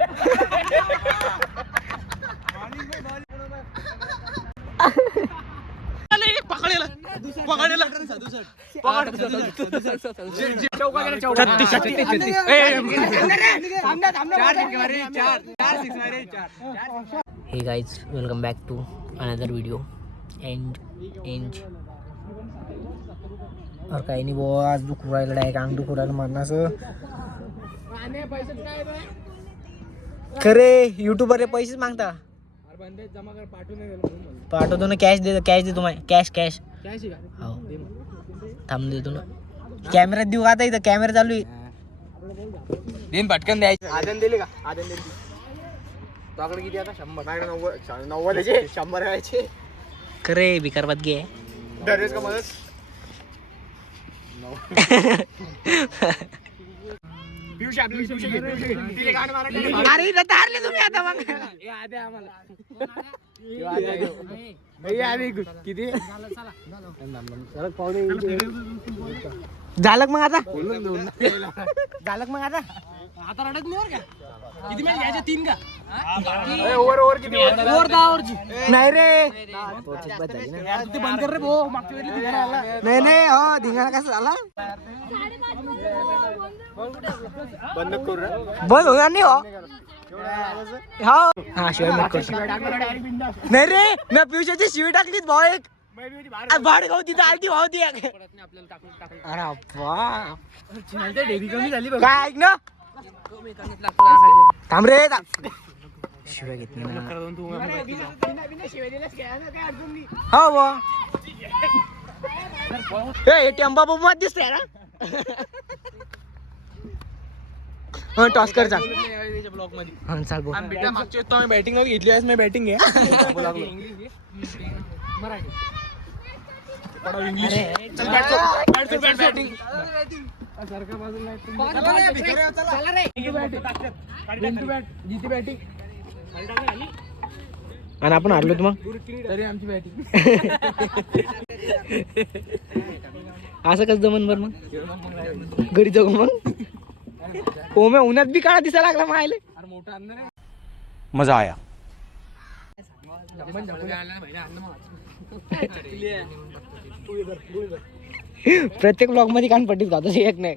हे guys, welcome back to another video and और काही नाही भाऊ, आज दुख राहिलं आहे, अंग दुख राहिलं मरणाचं. खरे युट्यूबर पैसेच मागता. पाठवतो ना, कॅश दे तुम्हाला, कॅश हो थांब देतो ना. कॅमेरा देऊ आता, इथं कॅमेरा चालू आहे. दिन पटकन द्यायचं. आदन दिली का? आदन दिली तुझ्याकडे किती आता? 100 90 100 व्हायचे. खरे बिकारबाद घे दरवेळेस का मदत. अरे हारले तुम्ही आता. मग किती झालं मग आता. झालं मग आता. आता रडत नाही का? किती मॅच घ्यायचे? 3 का? ओव्हर किती? ओव्हर 10 ओव्हरची नाही रे. तू बंद कर रे भाऊ. मागच्या वेळी नाही हो धिंगाणा कसा झाला. बंद करू रे. बंद होणार नाही हो. हा शिवाय नाही रे. मी पिवशाची शिवी टाकलीच भाऊ. एक भाड गाव तिथं आलती भाऊ ती. अरे कमी झाली काय ऐक ना. थांब रे. शिवाय घेत नाही हो. टेम्पा बघ दिसतंय ना. टॉस कर चाल. चाल बोल. बॅटिंग घेतली आहे. मी बॅटिंग घे. आणि आपण हारलो मग तरी आमची बॅटिंग. असं कसं जमन बर. मग घरी जाऊ मग. हो मी उन्हात बी काळा दिसायला लागला मायले. मजा आया. प्रत्येक ब्लॉग मध्ये कान पट्टीच गातो. एक नाही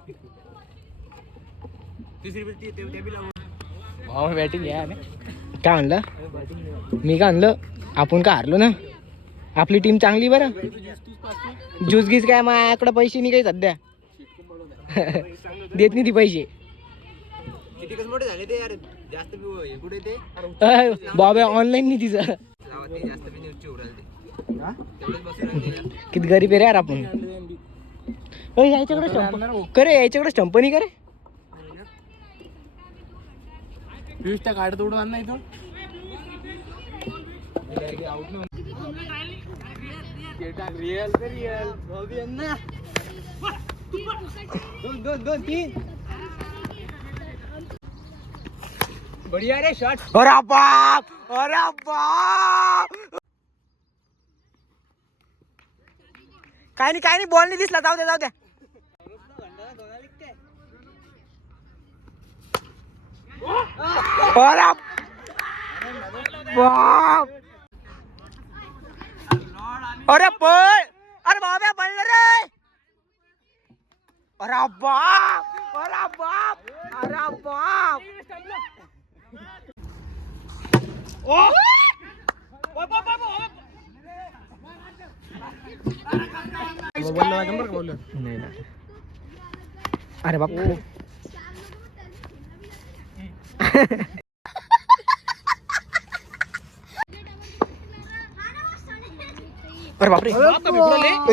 बॅटिंग घ्या. काय आणलं मी? काय आणलं? आपण का हारलो ना. आपली टीम चांगली बरं. ज्यूस गीस काय माझ्याकडे पैसे नाही काही सध्या. देत नाही ती पैसे. बाबा ऑनलाईन नाही तिचं. किती गरीब आहे रे यार आपण. याच्याकडे करे, याच्याकडे स्टंप नाही करे. पियुष त्या काढत उडून नाही तो. रिअल दोन 3 बढ़िया रे शॉट. अरे बाप. अरे बाप. काय नाही बॉल नाही दिसला. जाऊ द्या. अरे बाप. अरे पळ. अरे बाबा पडलं रे. अरे बाप. अरे बाप. अरे बाप. अरे बापरे.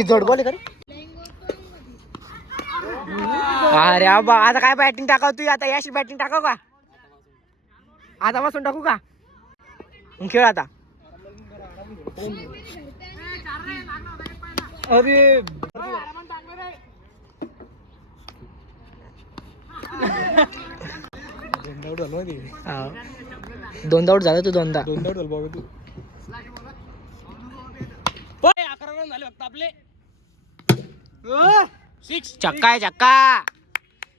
जोड बॉल आहे का? अरे आबा आता काय बॅटिंग टाकाव तू? आता याशी बॅटिंग टाकाव का? आता बसून टाकू का? खेळ आता. अरे दोनदा आउट झाला तू. दोनदा आउट झाला बाबा तू. 11 रन झाले फक्त आपले. 6 छक्का आहे. छक्का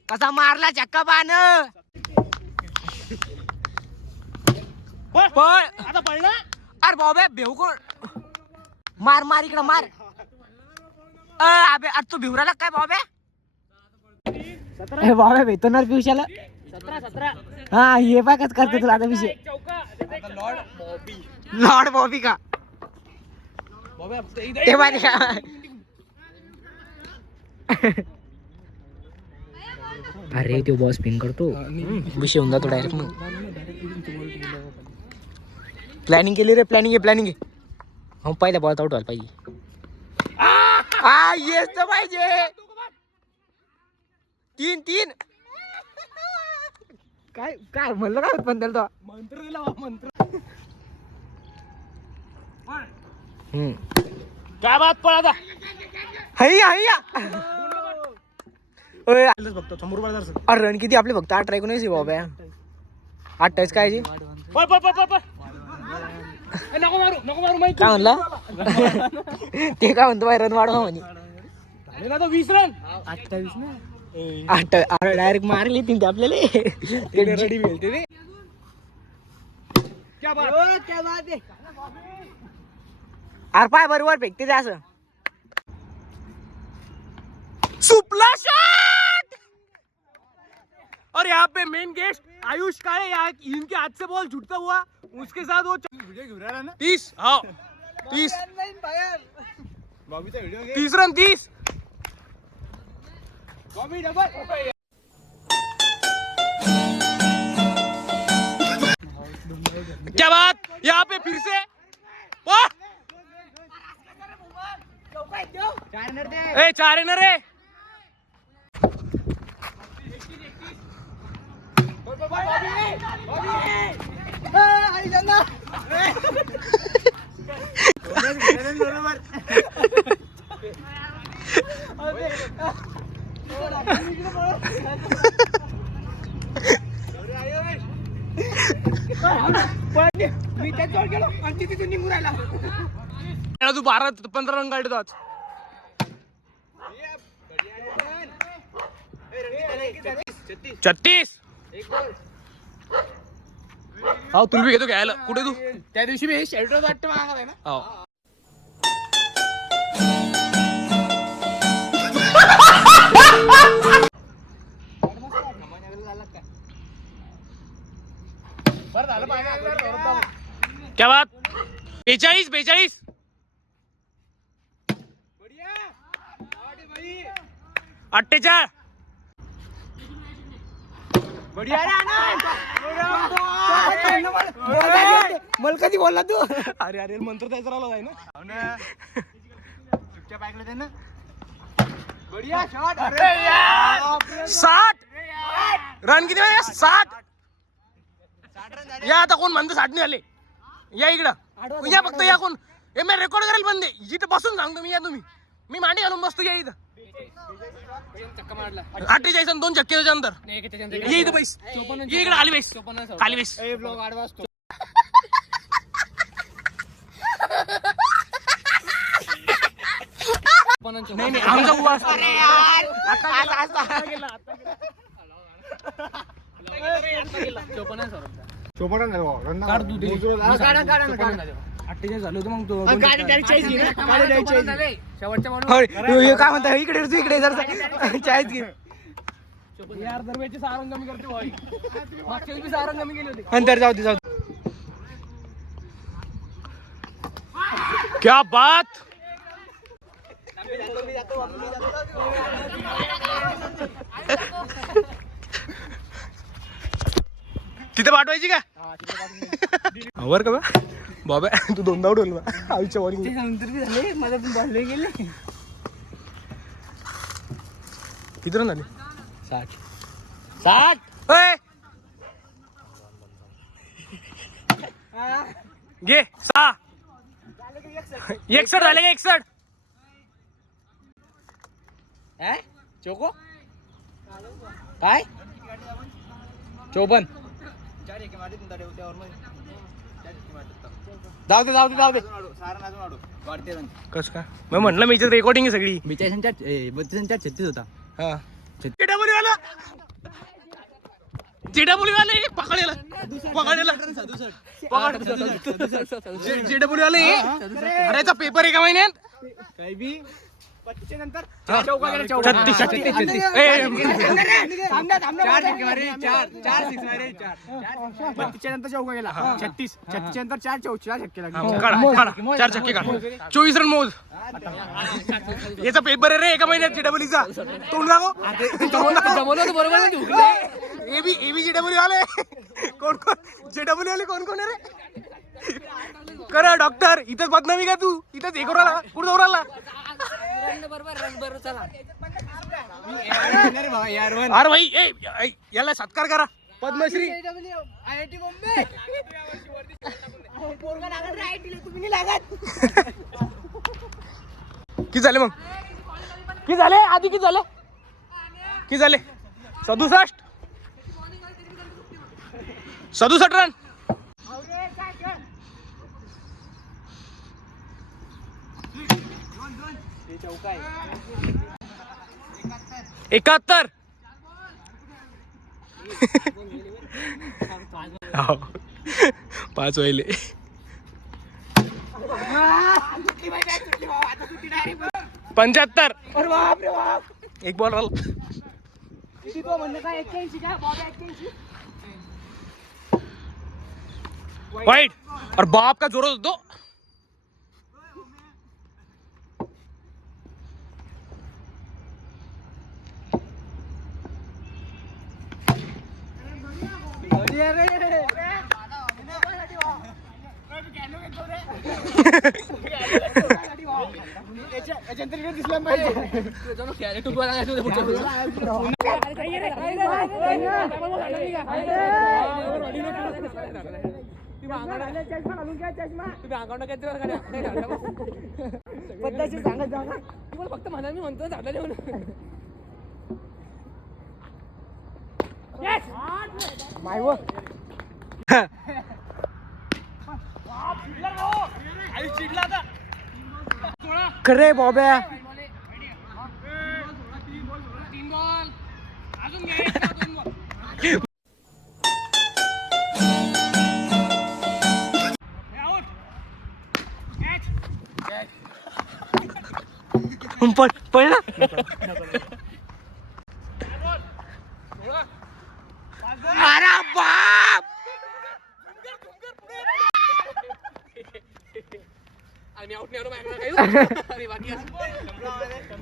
कसा मारला छक्का पान. पळ आता पळ ना. अरे बाबा भेऊ कोण मार मार इकडं मार. अबे अरे तू भिवराला काय बाबा. बाबा भेटणार पिवशाला 17 हा हे पाकच करतो तुला आता विषय. लॉर्ड बॉबी का ते माहिती का. अरे तो बॉस पिन करतो विषय होऊन जातो डायरेक्ट. मग प्लॅनिंग केली रे. प्लॅनिंग आहे. हो पहिल्या बॉल आउट व्हायला पाहिजे. येस तर पाहिजे. 3 काय काय म्हणलं काय पण त्याला मंत्र दिला मंत्र. काय बात पळ आता. हैया अरे रन किती आपले फक्त 18 19 बाबा. 28 काय नको मारू काय म्हणला. ते काय म्हणतो रन वाढवा म्हणे. 20 रन 28 ना 8 डायरेक्ट मारली तीन ते आपल्याला. अरे पाय बरोबर फेकते ते असं. सुपला शॉट. और यहाँ पे मेन गेस्ट आयुष काळे यहाँ इनके हाथ से बॉल छूटता हुआ उसके साथ वो 30 हाँ 30 रन 30. क्या बात. यहाँ पे फिर से 4 रन रे. मी त्याच्यावर गेलो आणि तिथून निघून राहिला. तू 12-15 रन काढतो आज. 36 हो तुला बी घेतो घ्यायला. कुठे तू त्या दिवशी मी शेल्टर वाटतं मागत आहे ना. हो क्या बात. 42 42 48 मला कधी बोलला तू. अरे मंत्र द्यायचा राहिला आहे ना. चुपचाप ऐकलं त्यांना. 60 रन किती 60. या आता कोण म्हणतो 60 नाही आले. या इकडं या फक्त या कोण. हे मी रेकॉर्ड करायला बंद आहे. इथं बसून सांगतो मी. या तुम्ही मी मांडी घालून बसतो. या इथं 48 आणि 2 छक्के त्याच्यानंतर. ये इथं बैस. ये इकडे खाली बैस. खाली बैस. नाही आमचा उभा असतो. झालं होतं मग तो काय म्हणता इकडे तू इकडे जर 40 घे. यार दरवेळची सारंग कमी करते भाई. मागच्या वेळी सारंग कमी केली होती. अंतर जाऊ दे. क्या बात. तिथे पाठवायची का वर का बाबा. तू 2दा उडवलं आयुष्या बॉलिंग झाले. माझा पण बॉल गेले. किती रन झाले. 60 घे 6 61 झाले का 61. चोको काय 54. जाऊ दे कस का. मी म्हटलं मी रेकॉर्डिंग आहे सगळी. 32 होता. हा चिटाबोली वाला पकडेला JW आले अरे याचा पेपर एका महिन्यात काही बी 25 नंतर 36 नंतर चौका गेला 36 नंतर 4 छक्के लागले 4 छक्के काढ 24 रन मोज याचा पेपर आहे रे एका महिन्यात JWचा तोंड दाखव एबी JW आले कोण JW आले कोण आहे रे करा डॉक्टर इथंच बदनामी का तू इथंच हे करू आला पुढे जाऊन आला अरे भाई याला सत्कार करा पद्मश्री किती झाले मग किती झाले आधी किती झाले 67 रन 71 5 व्हायले 75 एक बॉल राहिला वाईट और बाप का जोर दो फक्त म्हणा मी म्हणतो झालं खरे बॉब्या पडला अरे बाप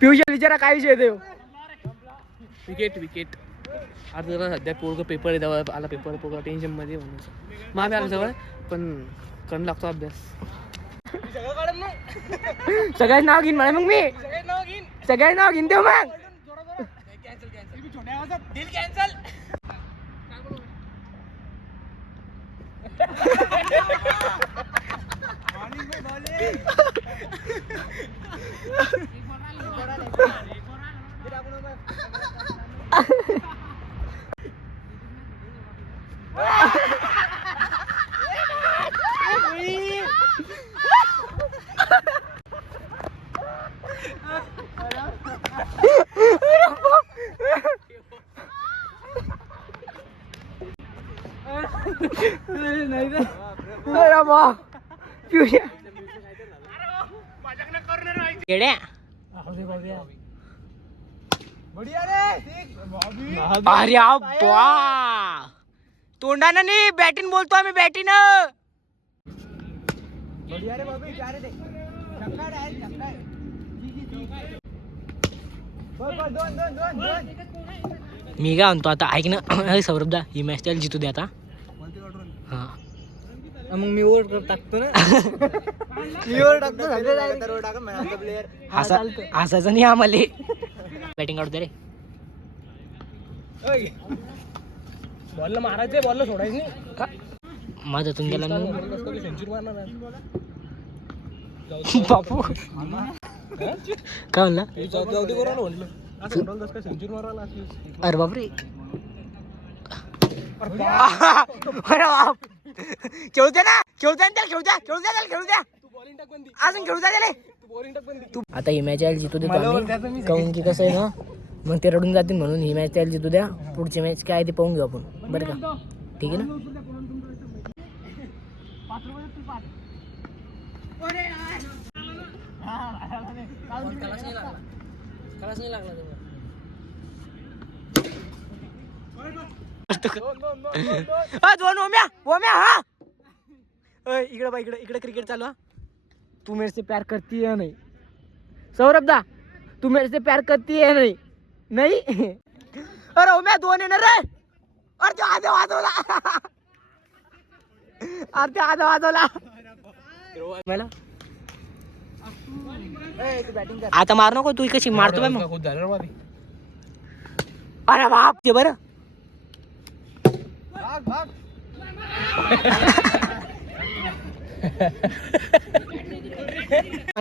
पियुष विचारा काय विषय देव विकेट आता जरा सध्या पोरग पेपर आहे जवळ आला पेपर पोरगा टेन्शन मध्ये म्हणून मागे आला जवळ पण करण लागतो अभ्यास सगळ्यांचं नाव घेईन म्हणा मग मी सगळ्यांचं नाव घेईन देव मग अरे बा तोंडानं नाही बॅटिंग बोलतो आम्ही बॅटिंग मी काय म्हणतो आता ऐक ना सौरभदा ही मॅच त्याला जितू दे आता हा मग मी ओव्हर टाकतो ना मी ओव्हर टाकतो हसायचं नाही आम्हाला बॅटिंग काढतो रे बॉलला मारायचंय बॉलला सोडायचं नाही का माझा तुम गेला बापू काय म्हणला अरे बापरे खेळू द्या ना खेळू द्या अजून खेळू द्या आता ही मॅच यायला जितू देतो काहून की कसं आहे ना मग ते रडून जातील म्हणून ही मॅच यायला जितू द्या पुढची मॅच काय ते पाहून घेऊ आपण बरं का ठीक आहे ना दोन ओम्या ओम्या हा इकडे बा इकडे इकडे क्रिकेट चालू हा. तू मेरे से प्यार करती है नहीं सौरभ दा तू मेरे से प्यार करती है नहीं नहीं अरे ओम्या दोन येणार रे अरे ते आधा वाजवला अरे ते आधा वाजवला मला आता मार नको तू कशी मारतो बाय मग अरे बाप ते बरं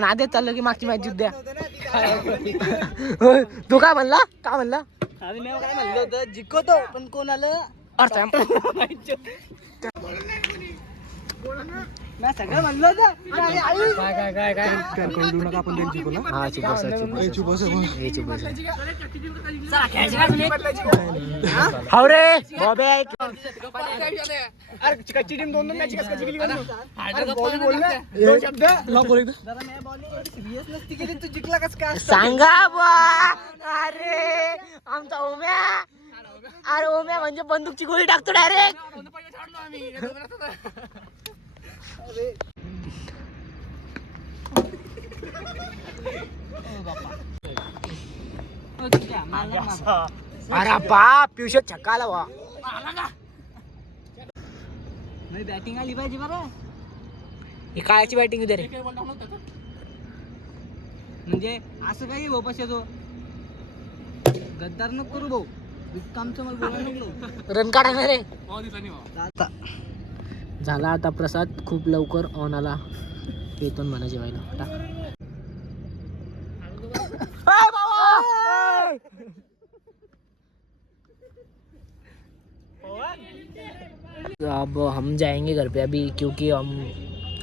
आधीच चाललो की मागची मॅच जिद्द्या तू काय म्हणला काय म्हणला अरे मी काय म्हणलं होतं जिंकवतो पण कोण आलं मी सगळं म्हणलं होतं हाव रे बॉबे कच्ची टीम दोन मॅच कशी गेली दोन शब्द सांगा बा अरे आमचा ओम्या अरे ओम्या म्हणजे बंदूकची गोळी टाकतो डायरेक्ट अरे बाप पियुष छक्का आला वा बॅटिंग आली पाहिजे बरं ही कायची बॅटिंग उद्या रे म्हणजे असं काही वापस येतो गद्दार नको करू भाऊ आमचं मला बोलायला नको रन काढा रे झाला आता प्रसाद खूप लवकर ऑन आला येतो मला जेवायला अब हम जाएंगे घर पे अभी क्योंकि हम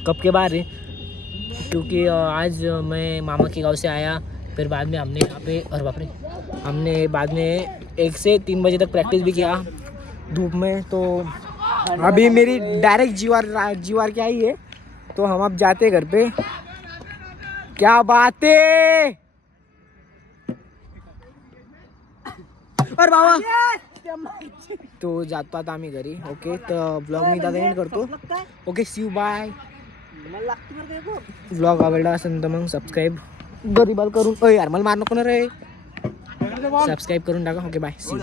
कब के बाहर हैं क्योंकि आज मैं मामा के गांव से आया फिर बाद में हमने यहाँ पे और बाप रे हमने बाद में 1 से 3 बजे तक प्रैक्टिस भी किया धूप में तो अभी मेरी डायरेक्ट जीवार क्या ही है तो हम अब जाते घर पे क्या बात है और बाबा तो जातो आता आम्ही घरी ओके तर ब्लॉग मी दादा एंड करतो okay see you bye blog आवडला असेल तर मग सबस्क्राईब गरीबाल करून यार मला मार नको ना रे सबस्क्राईब करून टाका ओके बाय सी